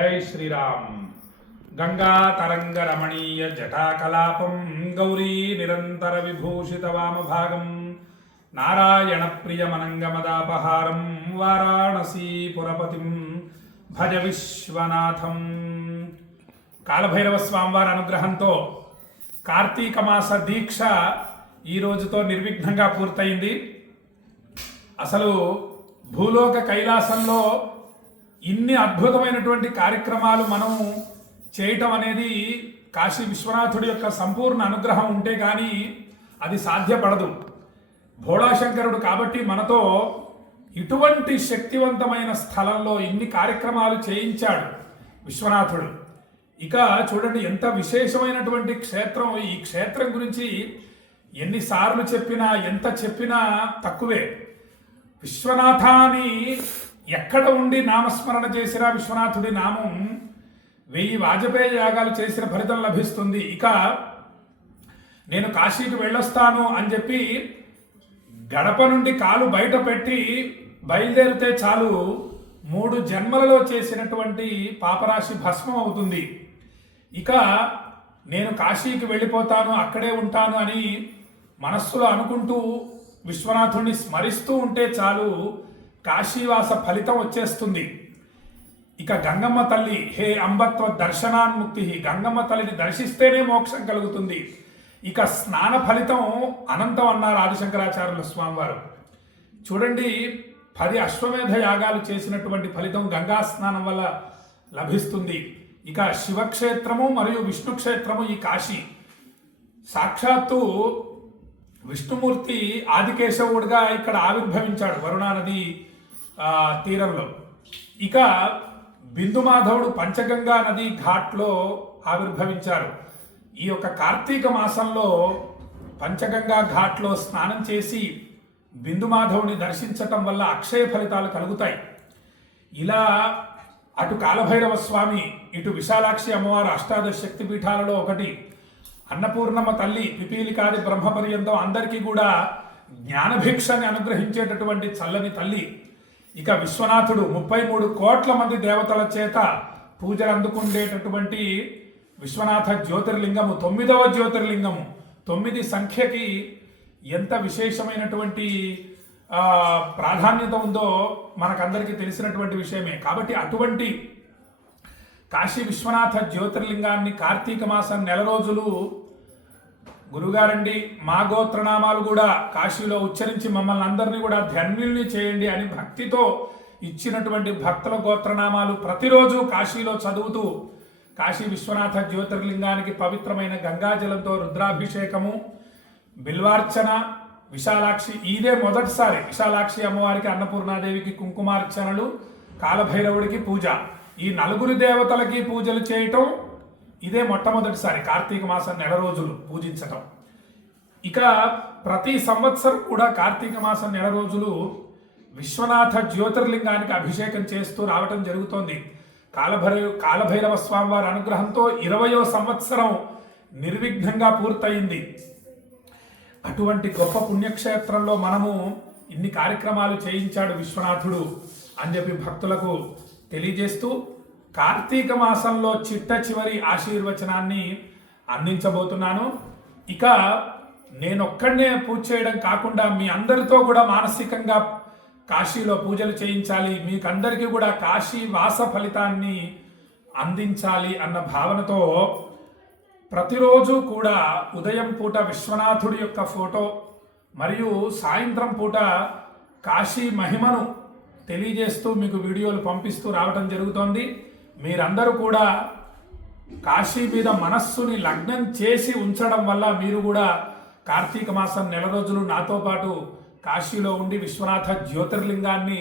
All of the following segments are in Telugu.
జై శ్రీరామ్. గంగా తరంగ రమణీయ జటాకలాపం గౌరీ నిరంతర విభూషిత వామభాగం నారాయణ ప్రియమనంగమదాపహారం వారాణసీ పురపతిం భజ విశ్వనాథం. కాలభైరవ స్వామివారి అనుగ్రహంతో కార్తీక మాస దీక్ష ఈ రోజుతో నిర్విఘ్నంగా పూర్తయింది. అసలు భూలోక కైలాసంలో ఇన్ని అద్భుతమైనటువంటి కార్యక్రమాలు మనం చేయటం అనేది కాశీ విశ్వనాథుడి యొక్క సంపూర్ణ అనుగ్రహం ఉంటే కానీ అది సాధ్యపడదు. భోళాశంకరుడు కాబట్టి మనతో ఇటువంటి శక్తివంతమైన స్థలంలో ఇన్ని కార్యక్రమాలు చేయించాడు విశ్వనాథుడు. ఇక చూడండి ఎంత విశేషమైనటువంటి క్షేత్రం ఈ క్షేత్రం గురించి ఎన్నిసార్లు చెప్పినా ఎంత చెప్పినా తక్కువే. విశ్వనాథాని ఎక్కడ ఉండి నామస్మరణ చేసినా విశ్వనాథుడి నామం వెయ్యి వాజపేయి యాగాలు చేసిన ఫలితం లభిస్తుంది. ఇక నేను కాశీకి వెళ్ళొస్తాను అని చెప్పి గడప నుండి కాలు బయట పెట్టి బయలుదేరితే చాలు మూడు జన్మలలో చేసినటువంటి పాపరాశి భస్మం అవుతుంది. ఇక నేను కాశీకి వెళ్ళిపోతాను అక్కడే ఉంటాను అని మనస్సులో అనుకుంటూ విశ్వనాథుడిని స్మరిస్తూ ఉంటే చాలు కాశీవాస ఫలితం వచ్చేస్తుంది. ఇక గంగమ్మ తల్లి హే అంబత్వ దర్శనాన్ముక్తి గంగమ్మ తల్లిని దర్శిస్తేనే మోక్షం కలుగుతుంది. ఇక స్నాన ఫలితం అనంతం అన్నారు ఆదిశంకరాచార్యుల స్వామివారు. చూడండి పది అశ్వమేధ యాగాలు చేసినటువంటి ఫలితం గంగా స్నానం వల్ల లభిస్తుంది. ఇక శివక్షేత్రము మరియు విష్ణు క్షేత్రము ఈ కాశీ. సాక్షాత్తు విష్ణుమూర్తి ఆదికేశవుడిగా ఇక్కడ ఆవిర్భవించాడు వరుణానది. తీరంలో. ఇక బిందుమాధవుడు పంచగంగా నది ఘాట్లో ఆవిర్భవించారు. ఈ యొక్క కార్తీక మాసంలో పంచగంగా ఘాట్లో స్నానం చేసి బిందుమాధవుని దర్శించటం వల్ల అక్షయ ఫలితాలు కలుగుతాయి. ఇలా అటు కాలభైరవ స్వామి ఇటు విశాలాక్షి అమ్మవారు అష్టాదశ శక్తి పీఠాలలో ఒకటి. అన్నపూర్ణమ్మ తల్లి పిపీలికాది బ్రహ్మపర్యంతం అందరికీ కూడా జ్ఞానభిక్షని అనుగ్రహించేటటువంటి చల్లని తల్లి ఇక విశ్వనాథుడు ముప్పై మూడు కోట్ల మంది దేవతల చేత పూజలు అందుకుండేటటువంటి విశ్వనాథ జ్యోతిర్లింగము తొమ్మిదవ జ్యోతిర్లింగము తొమ్మిది సంఖ్యకి ఎంత విశేషమైనటువంటి ప్రాధాన్యత ఉందో మనకందరికీ తెలిసినటువంటి విషయమే. కాబట్టి అటువంటి కాశీ విశ్వనాథ జ్యోతిర్లింగాన్ని కార్తీక మాసం నెల రోజులు గురుగారండి మా గోత్రనామాలు కూడా కాశీలో ఉచ్చరించి మమ్మల్ని అందరినీ కూడా ధన్యుల్ని చేయండి అని భక్తితో ఇచ్చినటువంటి భక్తుల గోత్రనామాలు ప్రతిరోజు కాశీలో చదువుతూ కాశీ విశ్వనాథ జ్యోతిర్లింగానికి పవిత్రమైన గంగాజలంతో రుద్రాభిషేకము బిల్వార్చన విశాలాక్షి ఇదే మొదటిసారి విశాలాక్షి అమ్మవారికి అన్నపూర్ణాదేవికి కుంకుమార్చనలు కాలభైరవుడికి పూజ. ఈ నలుగురు దేవతలకి పూజలు చేయటం ఇదే మొట్టమొదటిసారి కార్తీక మాసం నెల రోజులు పూజించటం. ఇక ప్రతి సంవత్సరం కూడా కార్తీక మాసం నెల రోజులు విశ్వనాథ జ్యోతిర్లింగానికి అభిషేకం చేస్తూ రావటం జరుగుతోంది. కాలభైరవ కాలభైరవ స్వామి వారి అనుగ్రహంతో ఇరవయో సంవత్సరం నిర్విఘ్నంగా పూర్తయింది. అటువంటి గొప్ప పుణ్యక్షేత్రంలో మనము ఇన్ని కార్యక్రమాలు చేయించాడు విశ్వనాథుడు అని చెప్పి భక్తులకు తెలియజేస్తూ కార్తీక మాసంలో చిట్ట చివరి ఆశీర్వచనాన్ని అందించబోతున్నాను. ఇక నేనొక్కడనే పూజ చేయడం కాకుండా మీ అందరితో కూడా మానసికంగా కాశీలో పూజలు చేయించాలి మీకందరికీ కూడా కాశీ వాస ఫలితాన్ని అందించాలి అన్న భావనతో ప్రతిరోజు కూడా ఉదయం పూట విశ్వనాథుడి యొక్క ఫోటో మరియు సాయంత్రం పూట కాశీ మహిమను తెలియజేస్తూ మీకు వీడియోలు పంపిస్తూ రావటం జరుగుతోంది. మీరందరూ కూడా కాశీ మీద మనస్సుని లగ్నం చేసి ఉంచడం వల్ల మీరు కూడా కార్తీక మాసం నెల రోజులు నాతో పాటు కాశీలో ఉండి విశ్వనాథ జ్యోతిర్లింగాన్ని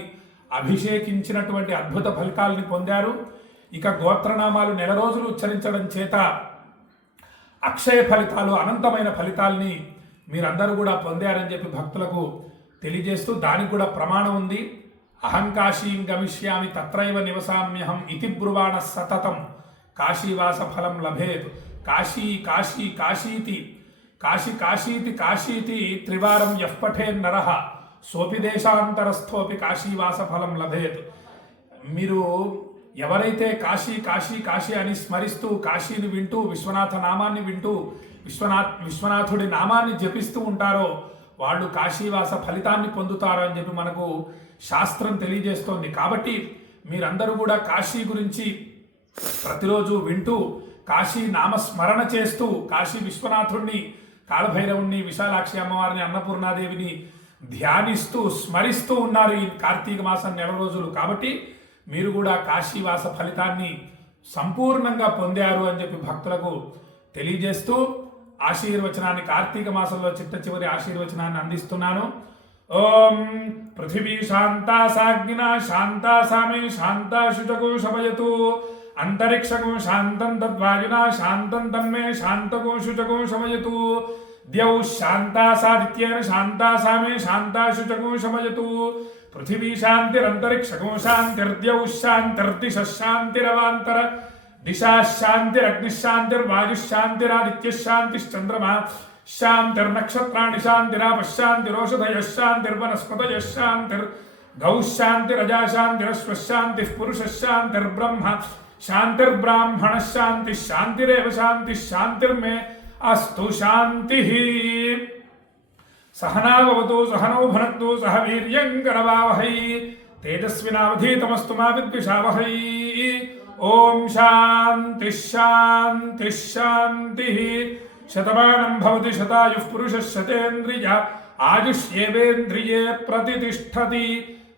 అభిషేకించినటువంటి అద్భుత ఫలితాల్ని పొందారు. ఇక గోత్రనామాలు నెల రోజులు ఉచ్చరించడం చేత అక్షయ ఫలితాలు అనంతమైన ఫలితాల్ని మీరందరూ కూడా పొందారని చెప్పి భక్తులకు తెలియజేస్తూ దానికి కూడా ప్రమాణం ఉంది. అహం కాశీం గమిష్యామి తత్రైవ నివసామ్యహం ఇతి బ్రువాణ సతతం. కాశీవాస ఫలం లభేత్. కాశీ కాశీ కాశీతి. కాశి కాశీతి కాశీతి త్రివారం యః నర. సోపి దేశాంతరస్థోపి కాశీవాస ఫలం లభేత్. మీరు ఎవరైతే కాశీ కాశీ కాశీ అని స్మరిస్తూ కాశీని వింటూ విశ్వనాథ నామాన్ని వింటూ విశ్వనాథ్ విశ్వనాథుడి నామాన్ని జపిస్తూ ఉంటారో వాళ్ళు కాశీవాస ఫలితాన్ని పొందుతారని చెప్పి మనకు శాస్త్రం తెలియజేస్తోంది. కాబట్టి మీరందరూ కూడా కాశీ గురించి ప్రతిరోజు వింటూ కాశీ నామస్మరణ చేస్తూ కాశీ విశ్వనాథుణ్ణి కాలభైరవుణ్ణి విశాలాక్షి అమ్మవారిని అన్నపూర్ణాదేవిని ధ్యానిస్తూ స్మరిస్తూ ఉన్నారు ఈ కార్తీక మాసం నెల రోజులు. కాబట్టి మీరు కూడా కాశీవాస ఫలితాన్ని సంపూర్ణంగా పొందారు అని చెప్పి భక్తులకు తెలియజేస్తూ ఆశీర్వచనాన్ని కార్తీక మాసంలో చిట్ట చివరి ఆశీర్వచనాన్ని అందిస్తున్నాను. ఓం పృథివీ శాంతా సాగ్నిన శాంతా సామే శాంతా శుచకు శమయతు అంతరిక్షకు శాంతం తద్వాయున శాంతం తన్మే శాంతకు శుచకు శమయతు ద్యౌ శాంతా సాదిత్యేన శాంతా సామే శాంతా శుచకు శమయతు పృథివీ శాంతిరంతరిక్షకు శాంతిర్ద్యౌ శాంతిర్దిశ శాంతిరవాంతర दिशा शांति शांतिर अग्निशांतिर शांति चंद्रमा शांति नक्षत्राणि शांति शांति रोषधय शांति वनस्पत शांति गौ शांतिर शांति शांतिर स्वशांति पुरुष शांति ब्रह्म शांति ब्राह्मण शांति शांति रेव शांति शांति में अस्तु शांति सहनावतु सहनौ भनत्तु सह वीर्यङ्करवावहै तेजस्विनावधीतमस्तु मा विद्विषावहै। ఓం శాంతి శాంతి శాంతి. శతమానం భవతి శతాయు పురుష శతేంద్రియ ఆయుష్యేవేంద్రియే ప్రతిష్టతి.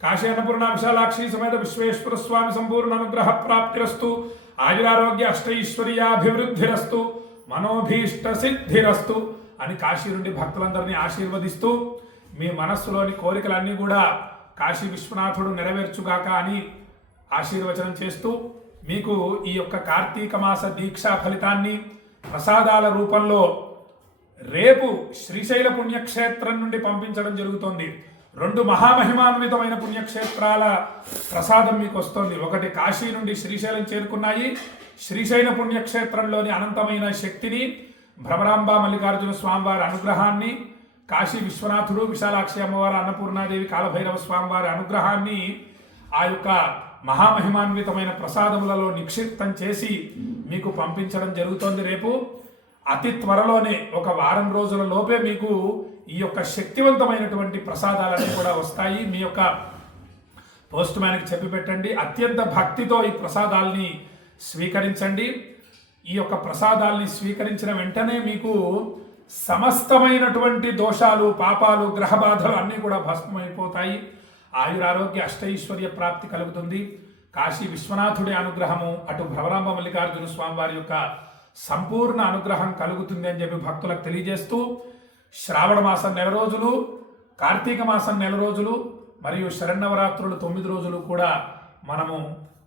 కాశీనపూర్ణ పూర్ణాంశాలాక్షి సమేత విశ్వేశ్వర స్వామి సంపూర్ణ అనుగ్రహ ప్రాప్తిరస్తు. ఆయురారోగ్య అష్టైశ్వర్యాభివృద్ధిరస్తు. మనోభీష్ట సిద్ధిరస్తు అని కాశీ నుండి భక్తులందరినీ ఆశీర్వదిస్తూ మీ మనస్సులోని కోరికలన్నీ కూడా కాశీ విశ్వనాథుడు నెరవేర్చుగాక అని ఆశీర్వచనం చేస్తూ మీకు ఈ యొక్క కార్తీక మాస దీక్షా ఫలితాన్ని ప్రసాదాల రూపంలో రేపు శ్రీశైల పుణ్యక్షేత్రం నుండి పంపించడం జరుగుతోంది. రెండు మహామహిమాన్వితమైన పుణ్యక్షేత్రాల ప్రసాదం మీకు వస్తోంది. ఒకటి కాశీ నుండి శ్రీశైలం చేరుకున్నాయి. శ్రీశైల పుణ్యక్షేత్రంలోని అనంతమైన శక్తిని భ్రమరాంబ మల్లికార్జున స్వామివారి అనుగ్రహాన్ని కాశీ విశ్వనాథుడు విశాలాక్షి అమ్మవారి అన్నపూర్ణాదేవి కాలభైరవ స్వామివారి అనుగ్రహాన్ని ఆ యొక్క మహామహిమాన్వితమైన ప్రసాదములలో నిక్షిప్తం చేసి మీకు పంపించడం జరుగుతోంది రేపు. అతి త్వరలోనే ఒక వారం రోజుల లోపే మీకు ఈ యొక్క శక్తివంతమైనటువంటి ప్రసాదాలన్నీ కూడా వస్తాయి. మీ యొక్క పోస్ట్ మ్యాన్కి చెప్పి పెట్టండి. అత్యంత భక్తితో ఈ ప్రసాదాల్ని స్వీకరించండి. ఈ యొక్క ప్రసాదాల్ని స్వీకరించిన వెంటనే మీకు సమస్తమైనటువంటి దోషాలు పాపాలు గ్రహ బాధలు అన్నీ కూడా భస్మమైపోతాయి. ఆయురారోగ్య అష్టైశ్వర్య ప్రాప్తి కలుగుతుంది. కాశీ విశ్వనాథుడి అనుగ్రహము అటు భ్రవరాంబ మల్లికార్జున స్వామివారి యొక్క సంపూర్ణ అనుగ్రహం కలుగుతుంది అని చెప్పి భక్తులకు తెలియజేస్తూ శ్రావణ మాసం నెల రోజులు కార్తీక మాసం నెల రోజులు మరియు శరణవరాత్రులు తొమ్మిది రోజులు కూడా మనము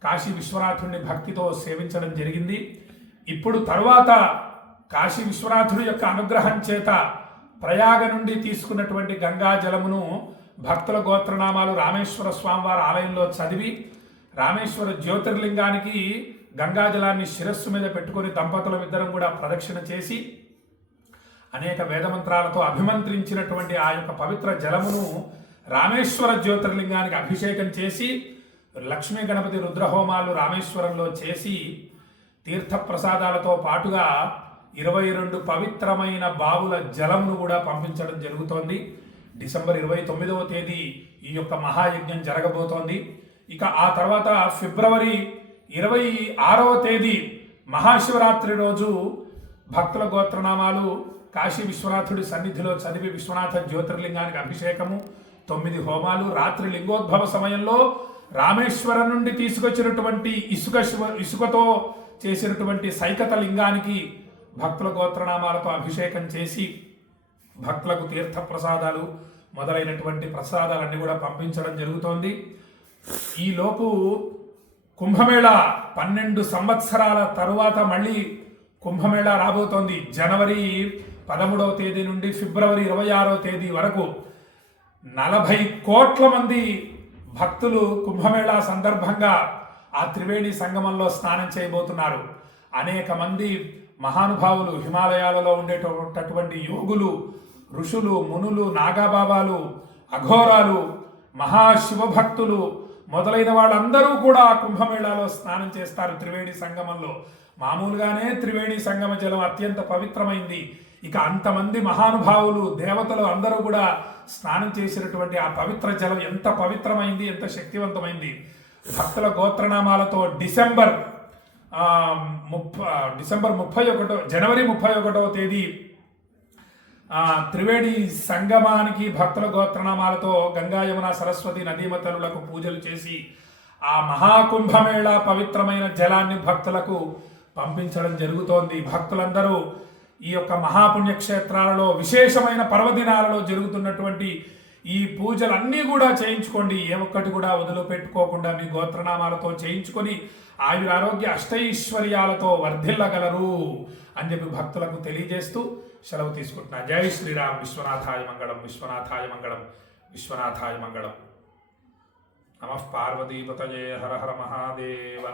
కాశీ విశ్వనాథుడిని భక్తితో సేవించడం జరిగింది. ఇప్పుడు తరువాత కాశీ విశ్వనాథుడి యొక్క అనుగ్రహం చేత ప్రయాగ నుండి తీసుకున్నటువంటి గంగా జలమును భక్తుల గోత్రనామాలు రామేశ్వర స్వామివారి ఆలయంలో చదివి రామేశ్వర జ్యోతిర్లింగానికి గంగాజలాన్ని శిరస్సు మీద పెట్టుకుని దంపతుల ఇద్దరం కూడా ప్రదక్షిణ చేసి అనేక వేదమంత్రాలతో అభిమంత్రించినటువంటి ఆ యొక్క పవిత్ర జలమును రామేశ్వర జ్యోతిర్లింగానికి అభిషేకం చేసి లక్ష్మీ గణపతి రుద్రహోమాలు రామేశ్వరంలో చేసి తీర్థప్రసాదాలతో పాటుగా ఇరవై రెండు పవిత్రమైన బావుల జలమును కూడా పంపించడం జరుగుతోంది. డిసెంబర్ ఇరవై తొమ్మిదవ తేదీ ఈ యొక్క మహాయజ్ఞం జరగబోతోంది. ఇక ఆ తర్వాత ఫిబ్రవరి ఇరవై ఆరవ తేదీ మహాశివరాత్రి రోజు భక్తుల గోత్రనామాలు కాశీ విశ్వనాథుడి సన్నిధిలో చదివి విశ్వనాథ జ్యోతిర్లింగానికి అభిషేకము తొమ్మిది హోమాలు రాత్రి లింగోద్భవ సమయంలో రామేశ్వరం నుండి తీసుకొచ్చినటువంటి ఇసుక శివ ఇసుకతో చేసినటువంటి సైకత లింగానికి భక్తుల గోత్రనామాలతో అభిషేకం చేసి భక్తులకు తీర్థ ప్రసాదాలు మొదలైనటువంటి ప్రసాదాలన్నీ కూడా పంపించడం జరుగుతోంది. ఈలోపు కుంభమేళ పన్నెండు సంవత్సరాల తరువాత మళ్ళీ కుంభమేళ రాబోతోంది. జనవరి పదమూడవ తేదీ నుండి ఫిబ్రవరి ఇరవై ఆరవ తేదీ వరకు నలభై కోట్ల మంది భక్తులు కుంభమేళా సందర్భంగా ఆ త్రివేణి సంగమంలో స్నానం చేయబోతున్నారు. అనేక మంది మహానుభావులు హిమాలయాలలో ఉండేటటువంటి యోగులు ఋషులు మునులు నాగాబాబాలు అఘోరాలు మహాశివభక్తులు మొదలైన వాళ్ళందరూ కూడా ఆ కుంభమేళాలో స్నానం చేస్తారు త్రివేణి సంగమంలో. మామూలుగానే త్రివేణి సంగమ జలం అత్యంత పవిత్రమైంది. ఇక అంతమంది మహానుభావులు దేవతలు అందరూ కూడా స్నానం చేసినటువంటి ఆ పవిత్ర జలం ఎంత పవిత్రమైంది ఎంత శక్తివంతమైంది. భక్తుల గోత్రనామాలతో డిసెంబర్ ముప్ప డిసెంబర్ ముప్పై ఒకటో జనవరి ముప్పై ఒకటో తేదీ ఆ త్రివేణి సంగమానికి భక్తుల గోత్రనామాలతో గంగా యమున సరస్వతి నదీమతనులకు పూజలు చేసి ఆ మహాకుంభమేళ పవిత్రమైన జలాన్ని భక్తులకు పంపించడం జరుగుతోంది. భక్తులందరూ ఈ యొక్క మహాపుణ్యక్షేత్రాలలో విశేషమైన పర్వదినాలలో జరుగుతున్నటువంటి ఈ పూజలన్నీ కూడా చేయించుకోండి. ఏ ఒక్కటి కూడా వదిలిపెట్టుకోకుండా మీ గోత్రనామాలతో చేయించుకొని ఆయుర ఆరోగ్య అష్టైశ్వర్యాలతో వర్ధిల్లగలరు అని చెప్పి భక్తులకు తెలియజేస్తూ సెలవు తీసుకుంటున్నా జై శ్రీరామ్ విశ్వనాథాయ మంగళం విశ్వనాథాయ మంగళం విశ్వనాథాయ మంగళం నమ పార్వతీపతయే హర హర మహాదేవ